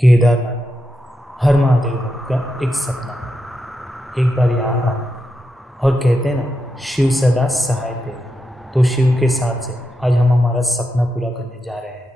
केदारनाथ हर महादेव भक्त का एक सपना। एक बार यहाँ आया और कहते हैं ना, शिव सदा सहाय थे। तो शिव के साथ से आज हम हमारा सपना पूरा करने जा रहे हैं।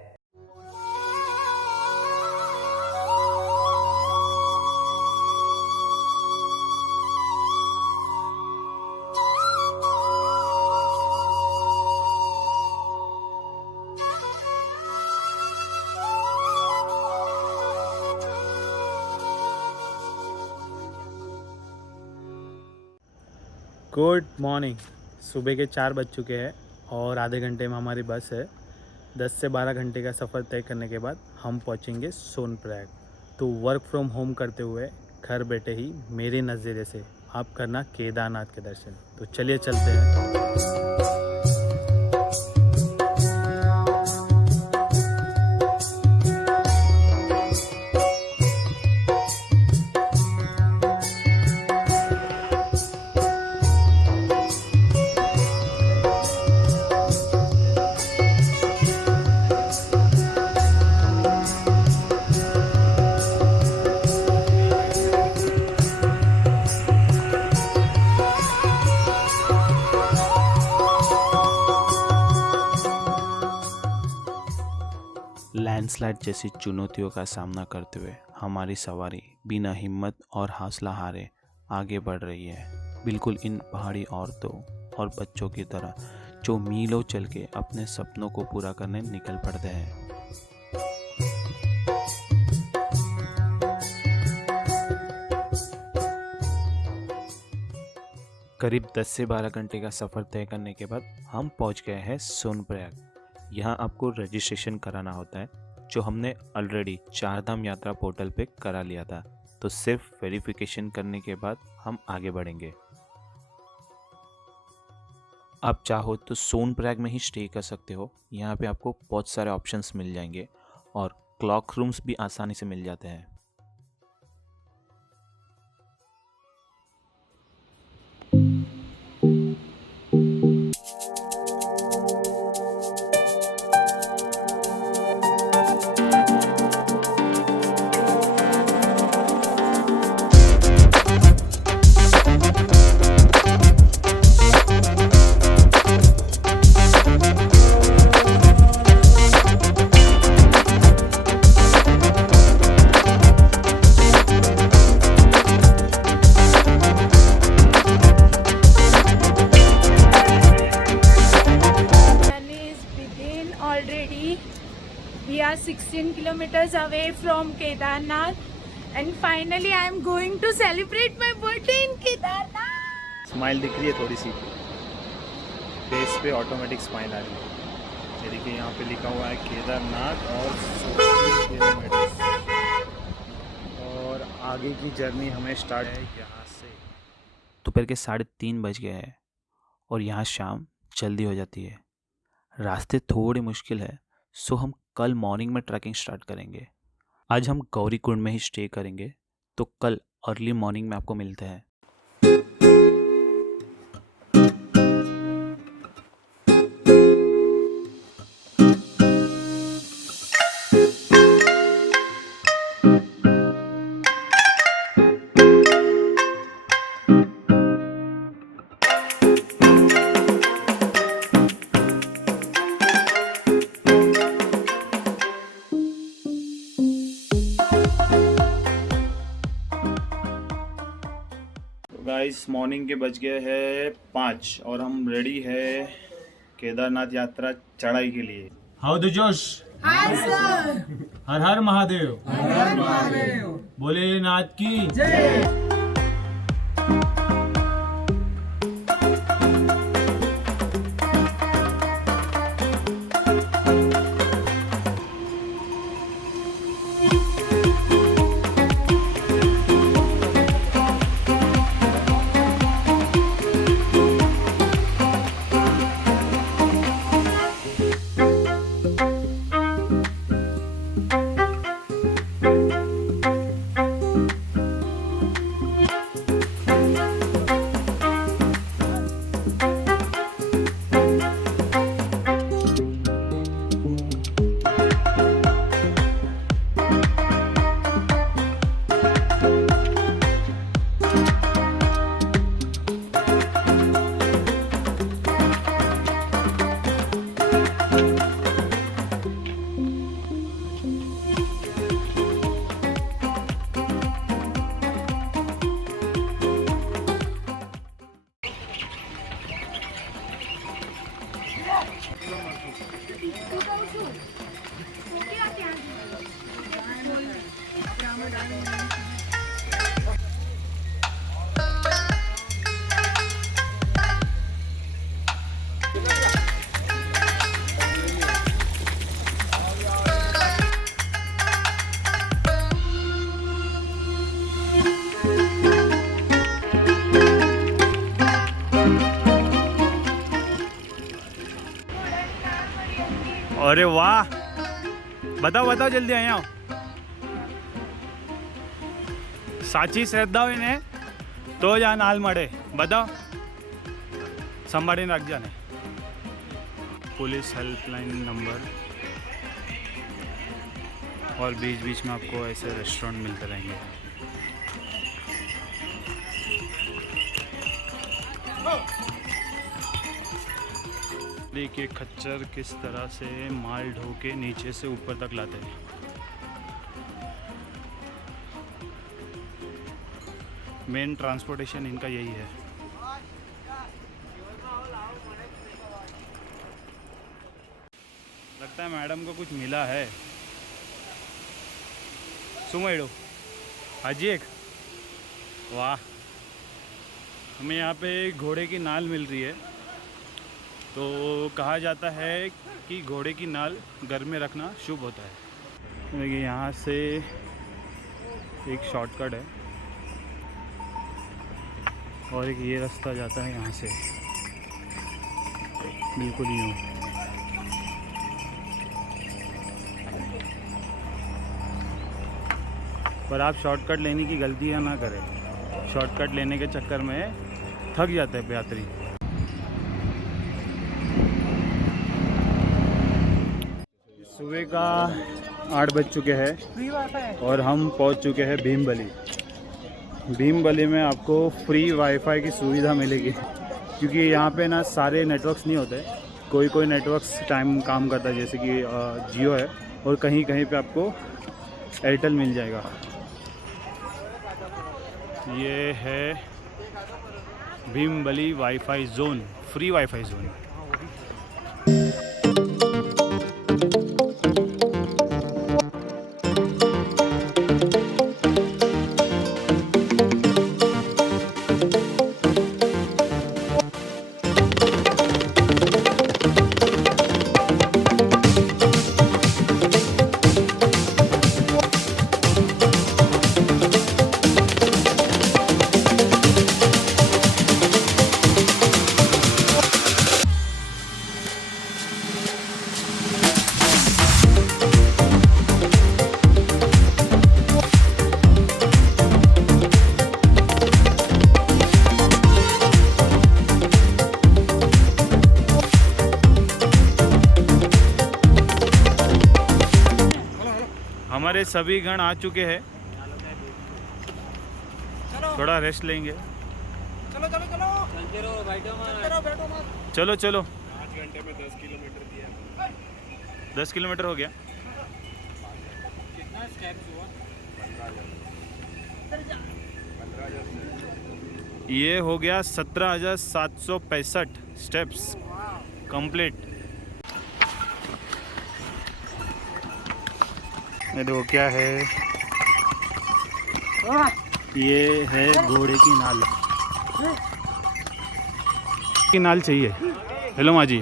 Good morning. सुबह के 4 बज चुके हैं और आधे घंटे में हमारी बस है। 10 से 12 घंटे का सफ़र तय करने के बाद हम पहुंचेंगे सोनप्रयाग। तो वर्क फ्रॉम होम करते हुए घर बैठे ही मेरे नज़रिए से आप करना केदारनाथ के दर्शन। तो चलिए चलते हैं। लैंडस्लाइड जैसी चुनौतियों का सामना करते हुए हमारी सवारी बिना हिम्मत और हौसला हारे आगे बढ़ रही है, बिल्कुल इन पहाड़ी औरतों और बच्चों की तरह जो मीलों चल के अपने सपनों को पूरा करने निकल पड़ते हैं। करीब 10 से 12 घंटे का सफ़र तय करने के बाद हम पहुंच गए हैं सोनप्रयाग। यहाँ आपको रजिस्ट्रेशन कराना होता है, जो हमने ऑलरेडी चारधाम यात्रा पोर्टल पे करा लिया था। तो सिर्फ वेरिफिकेशन करने के बाद हम आगे बढ़ेंगे। आप चाहो तो सोनप्रयाग में ही स्टे कर सकते हो। यहाँ पे आपको बहुत सारे ऑप्शंस मिल जाएंगे और क्लॉक रूम्स भी आसानी से मिल जाते हैं। We are 16 kilometers away from Kedarnath and finally I am going to celebrate my birthday in Kedarnath. Smile दिख रही है थोड़ी सी, फेस पे ऑटोमेटिक स्माइल आ रही है। ये देखिए, यहाँ पे लिखा हुआ है केदारनाथ और 16 किलोमीटर, और आगे की जर्नी हमें स्टार्ट है यहाँ से। दोपहर के 3:30 बज गए हैं और यहाँ शाम जल्दी हो जाती है। रास्ते थोड़े मुश्किल है, सो हम कल मॉर्निंग में ट्रैकिंग स्टार्ट करेंगे। आज हम गौरीकुंड में ही स्टे करेंगे, तो कल अर्ली मॉर्निंग में आपको मिलते हैं। गाइस, मॉर्निंग के बज गए हैं 5 और हम रेडी है केदारनाथ यात्रा चढ़ाई के लिए। How the josh. Hi sir. हर हर महादेव। हर हर महादेव। भोलेनाथ की जय। अरे वाह, बताओ बताओ जल्दी आए आओ. સાચી શ્રદ્ધા હોય ને તો જ આ નાલ મળે. बताओ, સંભાળીને રાખજો ને. पुलिस हेल्पलाइन नंबर और बीच बीच में आपको ऐसे रेस्टोरेंट मिलते रहेंगे. देखिए खच्चर किस तरह से माल ढो के नीचे से ऊपर तक लाते हैं. मेन ट्रांसपोर्टेशन इनका यही है. लगता है मैडम को कुछ मिला है. सुमेड़ो हाजी एक वाह. हमें यहाँ पे घोड़े की नाल मिल रही है. तो कहा जाता है कि घोड़े की नाल घर में रखना शुभ होता है. देखिए यहाँ से एक शॉर्टकट है और एक ये रास्ता जाता है यहाँ से बिल्कुल यूँ. पर आप शॉर्टकट लेने की गलतियाँ ना करें. शॉर्टकट लेने के चक्कर में थक जाते हैं यात्री. सुबह का 8 बज चुके हैं और हम पहुंच चुके हैं भीमबली. भीमबली में आपको फ्री वाईफाई की सुविधा मिलेगी क्योंकि यहाँ पे ना सारे नेटवर्क्स नहीं होते. कोई कोई नेटवर्क्स टाइम काम करता है जैसे कि जियो है और कहीं कहीं पे आपको एयरटेल मिल जाएगा. ये है Bhimbali wifi zone, free wifi zone. हमारे सभी गण आ चुके हैं. थोड़ा रेस्ट लेंगे. चलो चलो चलो चलो चलो. 5 घंटे में 10 किलोमीटर दिया. 10 किलोमीटर हो गया. कितना स्टेप्स हुआ? 15,000. ये हो गया 17,765 स्टेप्स कंप्लीट. ये देखो क्या है. ये है घोड़े की नाल. की नाल चाहिए. हेलो माँ जी,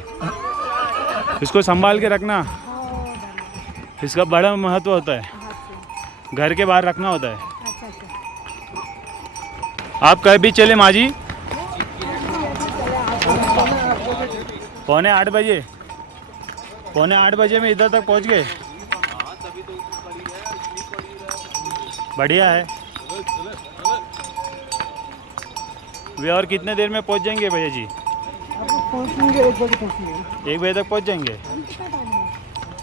इसको संभाल के रखना. इसका बड़ा महत्व होता है. घर के बाहर रखना होता है. आप कभी चले माँ जी? 7:45 बजे. 7:45 बजे में इधर तक पहुँच गए. बढ़िया है. वे और कितने देर में पहुंच जाएंगे भैया जी? पहुँचेंगे 1 बजे पहुँचेंगे. 1 बजे तक पहुंच जाएंगे.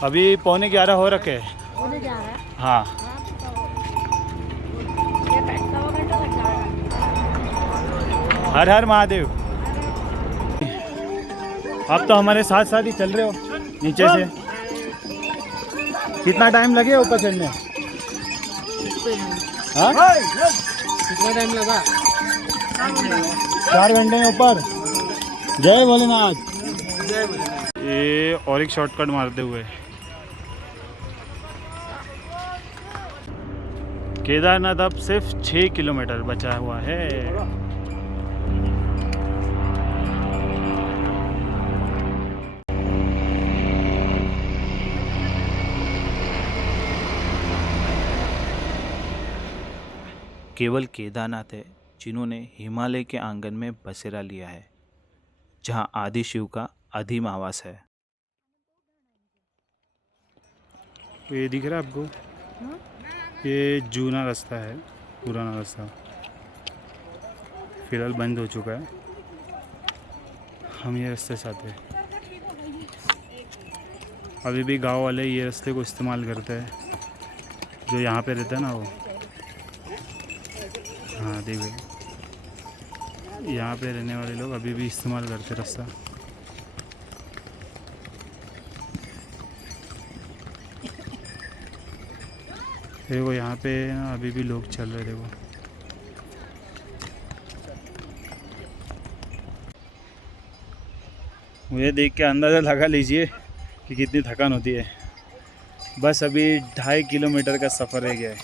अभी 11:15 हो रखे हैं. हाँ. हर हर महादेव. आप तो हमारे साथ साथ ही चल रहे हो नीचे से. कितना टाइम लगे ऊपर चढ़ने? हाँ? कितना टाइम लगा? 4 घंटे में ऊपर. जय भोलेनाथ. ये और एक शॉर्टकट मारते हुए केदारनाथ अब सिर्फ 6 किलोमीटर बचा हुआ है। केवल केदारनाथ है जिन्होंने हिमालय के आंगन में बसेरा लिया है, जहां आदि शिव का आदिम आवास है। ये दिख रहा है आपको? ये जूना रास्ता है, पुराना रास्ता फिलहाल बंद हो चुका है। हम ये रास्ते से आते हैं। अभी भी गांव वाले ये रास्ते को इस्तेमाल करते हैं, जो यहाँ पे रहता है ना वो। हाँ देखो, यहाँ पे रहने वाले लोग अभी भी इस्तेमाल करते रास्ता। देखो यहाँ पे ना अभी भी लोग चल रहे। देखो मुझे देख के अंदाज़ा लगा लीजिए कि कितनी थकान होती है। बस अभी 2.5 किलोमीटर का सफ़र रह गया है।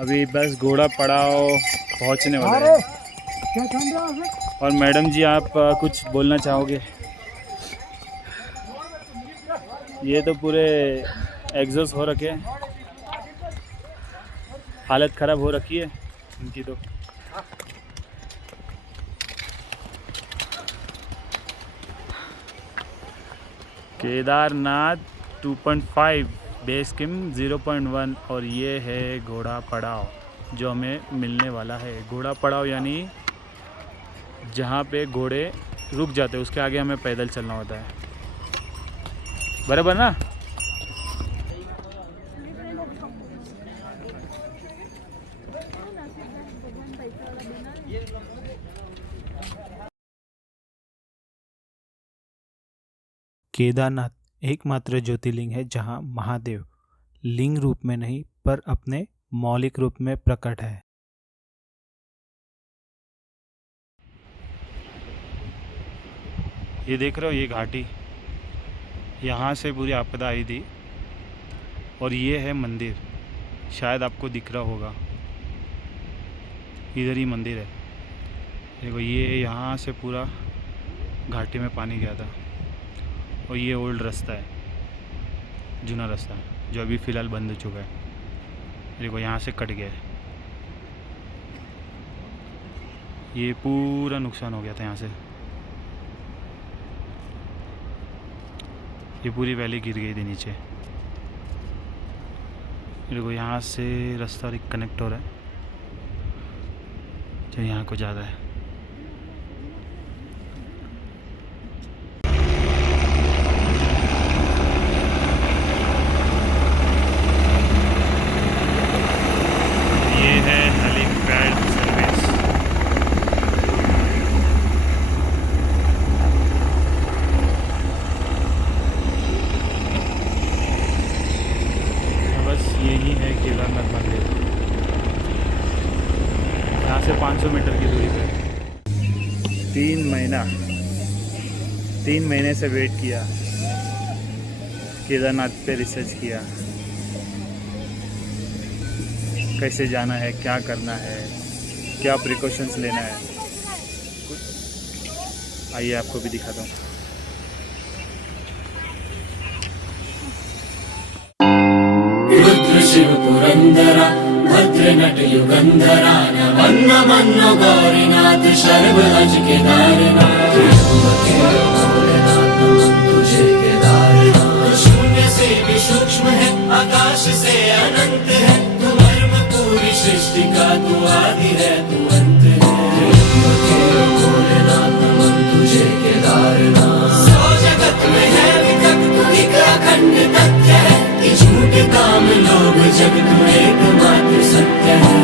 अभी बस घोड़ा पड़ाव पहुँचने वाला है। और मैडम जी आप कुछ बोलना चाहोगे? ये तो पूरे एग्जॉस्ट हो रखे हैं, हालत ख़राब हो रखी है इनकी तो। केदारनाथ 2.5, बेस कैंप 0.1 और ये है घोड़ा पड़ाव जो हमें मिलने वाला है। घोड़ा पड़ाव यानी जहाँ पे घोड़े रुक जाते हैं उसके आगे हमें पैदल चलना होता है, बराबर ना? केदारनाथ एकमात्र ज्योतिर्लिंग है जहां महादेव लिंग रूप में नहीं पर अपने मौलिक रूप में प्रकट है। ये देख रहे हो, ये घाटी, यहाँ से पूरी आपदा आई थी। और ये है मंदिर, शायद आपको दिख रहा होगा, इधर ही मंदिर है। देखो ये यहाँ से पूरा घाटी में पानी गया था। और ये ओल्ड रास्ता है, जूना रास्ता जो अभी फ़िलहाल बंद हो चुका है। देखो यहाँ से कट गया है, ये पूरा नुकसान हो गया था। यहाँ से ये पूरी वैली गिर गई थी नीचे। देखो यहाँ से रास्ता कनेक्ट हो रहा है जो यहाँ को ज़्यादा है। ये है हेलीपैड सर्विस। बस यही है केदारनाथ मंदिर, यहाँ से 500 मीटर की दूरी पे। 3 महीने से वेट किया, केदारनाथ पे रिसर्च किया, कैसे जाना है, क्या करना है, क्या प्रिकॉशंस लेना है। आइए आपको भी दिखाता हूँ। रुद्र शिव पुरंदरा भद्र नट युगंधरा नमन्न मन्नो गौरीनाथ शर्व अज केदारनाथ। तुझे केदारनाथ शून्य से भी सूक्ष्म है, आकाश से अनंत है। तू मर्म पूरी सृष्टि का, तू आदि है, तू अंत है। भोलेनाथ नमन तुझे केदारनाथ। सौ जगत में है विकट एक अखंड तथ्य है, झूठ काम लोभ जग तू एकमात्र सत्य है।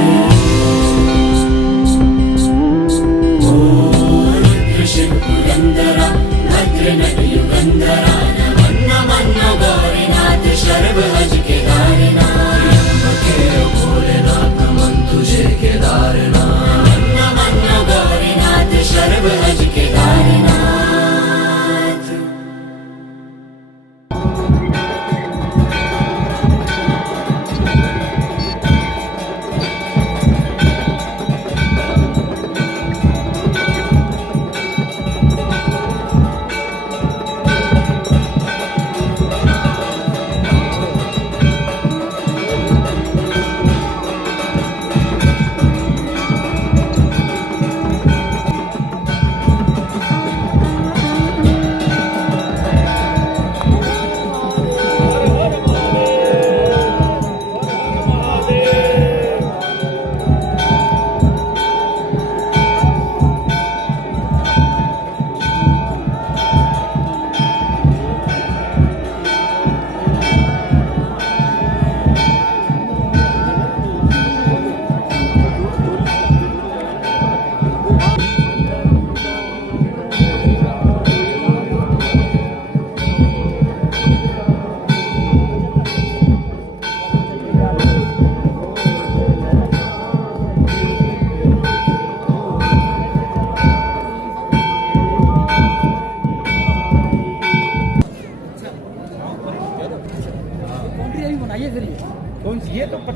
रुद्र शिव पुरंदरा भद्र नट युगंधरा नमन्न मन्नो गौरीनाथ शर्व अज केदारनाथ। भोलेनाथ नमन तुझे केदारनाथ। नमन्न मन्नो गौरीनाथ शर्व अज केदारनाथ।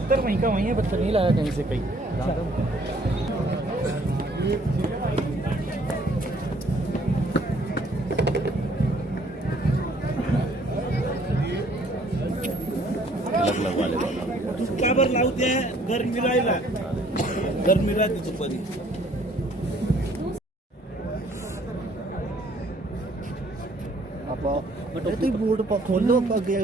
उत्तर वहीं का वहीं है, बच्चा नहीं लाया कहीं से कहीं। का बरं लावते गरमी राहिला गरमी राहते दुपारी बोर्ड खोल लो आगे।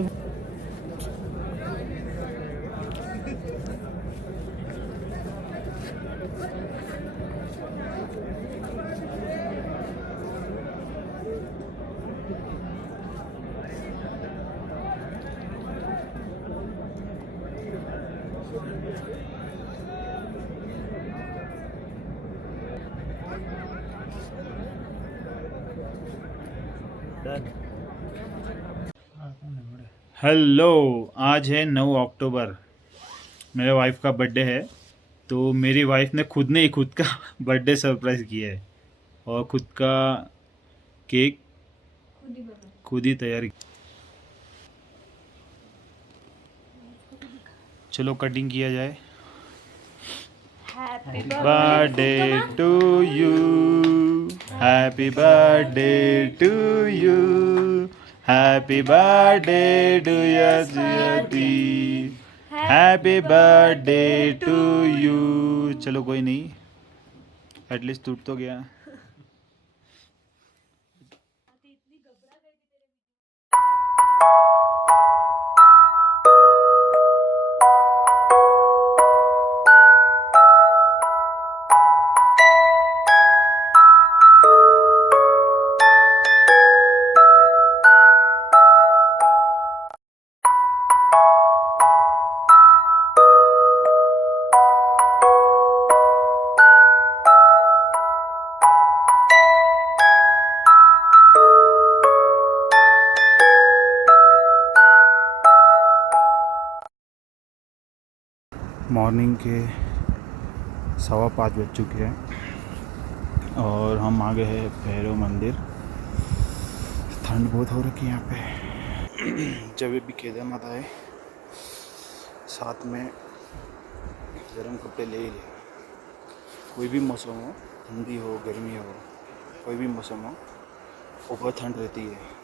हेलो, आज है 9 अक्टूबर, मेरे वाइफ का बर्थडे है। तो मेरी वाइफ ने खुद ने ही खुद का बर्थडे सरप्राइज़ किया है और खुद का केक खुद ही तैयार किया। चलो कटिंग किया जाए। Happy birthday to you, happy birthday to you, happy birthday dear Jyoti, happy birthday to you. चलो कोई नहीं, एटलीस्ट टूट तो गया। मॉर्निंग के 5:15 बज चुके हैं और हम आ गए हैं भैरव मंदिर। ठंड बहुत हो रखी है यहाँ पे। जब भी केदारनाथ आए साथ में गर्म कपड़े ले ही ले। कोई भी मौसम हो, ठंडी हो गर्मी हो, कोई भी मौसम हो, वो बहुत ठंड रहती है।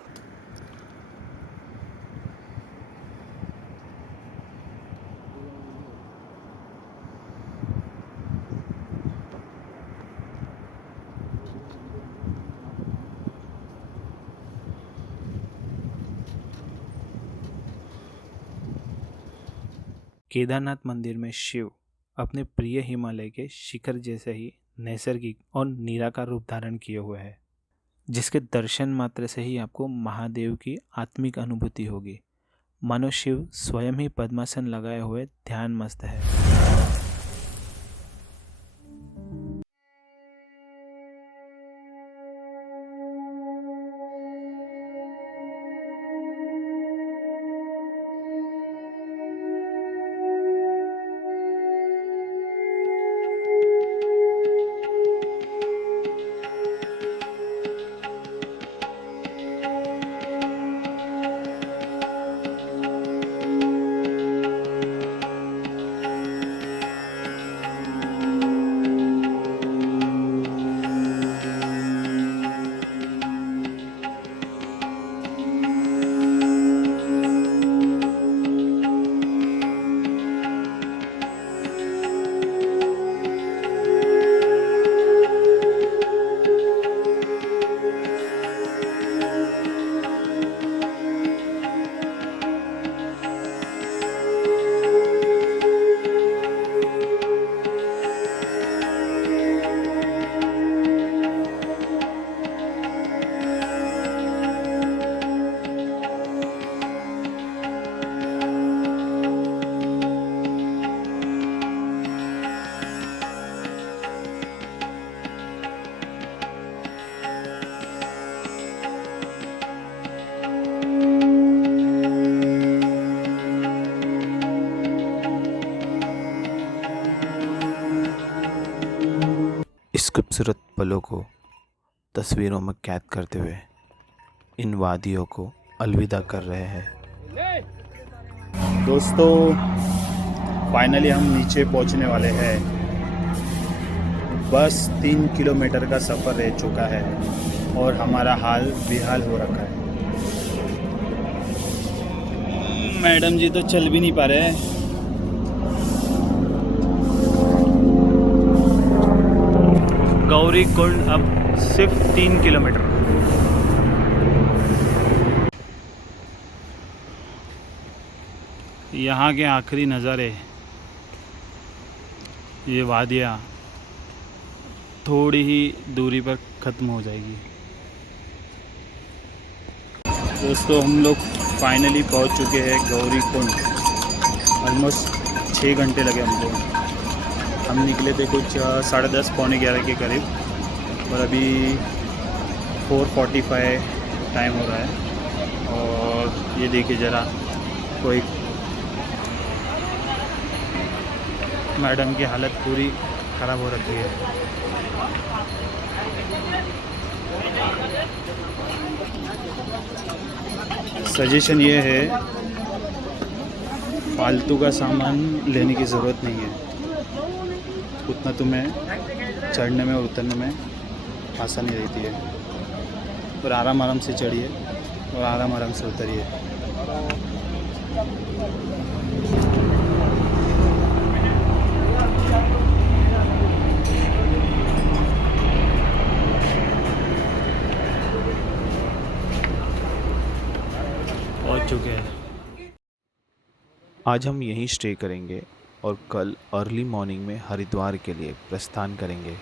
केदारनाथ मंदिर में शिव अपने प्रिय हिमालय के शिखर जैसे ही नैसर्गिक और निराकार रूप धारण किए हुए है, जिसके दर्शन मात्र से ही आपको महादेव की आत्मिक अनुभूति होगी। मानो शिव स्वयं ही पद्मासन लगाए हुए ध्यान मस्त है। इस खूबसूरत पलों को तस्वीरों में कैद करते हुए इन वादियों को अलविदा कर रहे हैं। दोस्तों फाइनली हम नीचे पहुंचने वाले हैं। बस 3 किलोमीटर का सफ़र रह चुका है और हमारा हाल बेहाल हो रखा है। मैडम जी तो चल भी नहीं पा रहे हैं। गौरी कुंड अब सिर्फ 3 किलोमीटर। यहाँ के आखिरी नज़ारे, ये वादियाँ थोड़ी ही दूरी पर ख़त्म हो जाएगी। दोस्तों हम लोग फाइनली पहुँच चुके हैं गौरी कुंड। ऑलमोस्ट 6 घंटे लगे हमको। हम निकले थे कुछ 10:30 पौने 11 के करीब और अभी 4:45 टाइम हो रहा है। और ये देखिए ज़रा, कोई मैडम की हालत पूरी ख़राब हो रखी है। सजेशन ये है, फालतू का सामान लेने की ज़रूरत नहीं है। उतना तुम्हें चढ़ने में और उतरने में आसानी रहती है। और आराम से चढ़िए और आराम से उतरिए। पहुंच चुके हैं। आज हम यहीं स्टे करेंगे और कल अर्ली मॉर्निंग में हरिद्वार के लिए प्रस्थान करेंगे।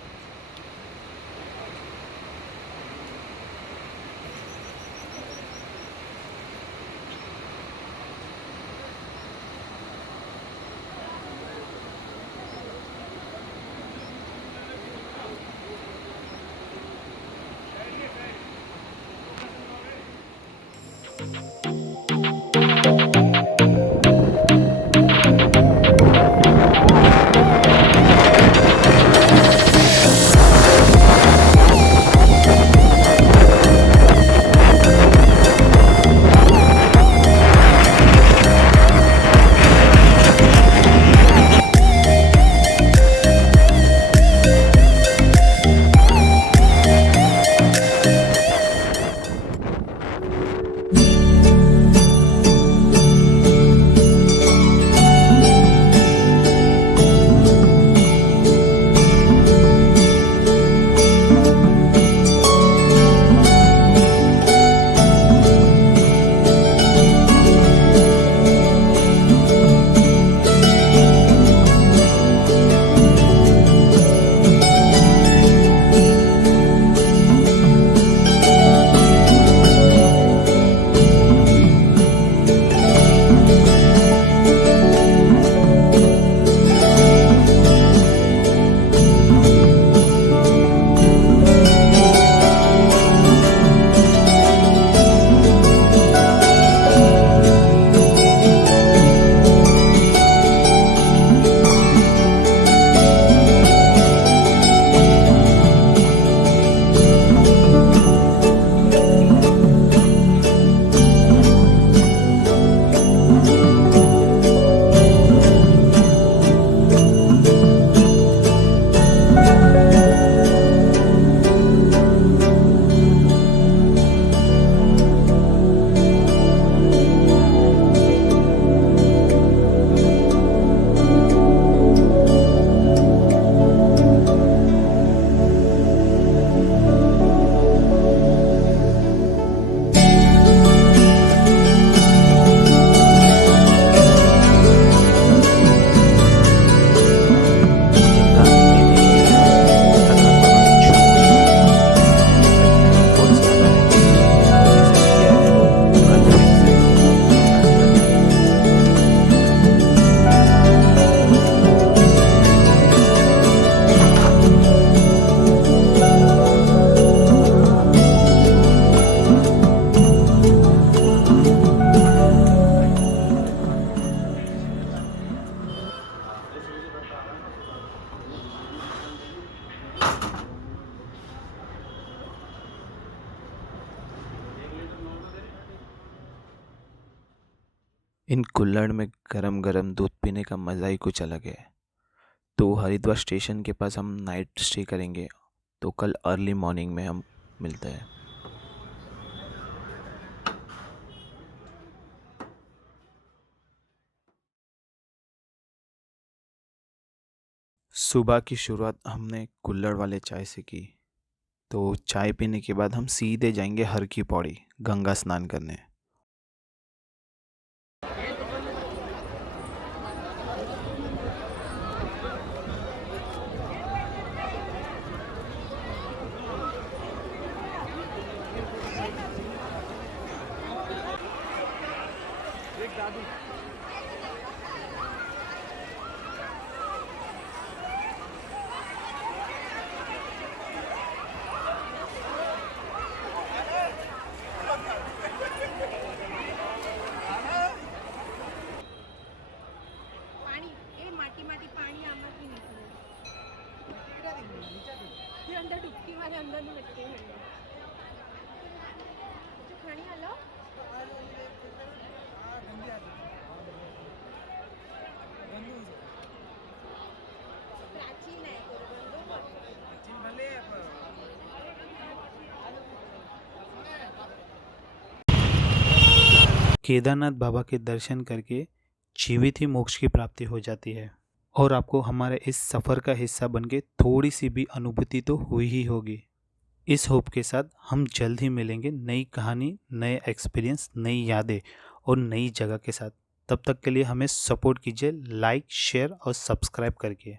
इन कुल्हड़ में गरम गरम दूध पीने का मज़ा ही कुछ अलग है। तो हरिद्वार स्टेशन के पास हम नाइट स्टे करेंगे, तो कल अर्ली मॉर्निंग में हम मिलते हैं। सुबह की शुरुआत हमने कुल्हड़ वाले चाय से की। तो चाय पीने के बाद हम सीधे जाएंगे हर की पौड़ी गंगा स्नान करने। પાણી એ માટી માટી પાણી આમાંથી નીકળે એ અંદર ડૂબકી મારે અંદરનું નીકળે જો ખાણી હાલો પ્રાચીન आहे केदारनाथ बाबा के दर्शन करके जीवित ही मोक्ष की प्राप्ति हो जाती है और आपको हमारे इस सफ़र का हिस्सा बनके थोड़ी सी भी अनुभूति तो हुई ही होगी। इस होप के साथ हम जल्द ही मिलेंगे नई कहानी, नए एक्सपीरियंस, नई यादें और नई जगह के साथ। तब तक के लिए हमें सपोर्ट कीजिए लाइक, शेयर और सब्सक्राइब करके।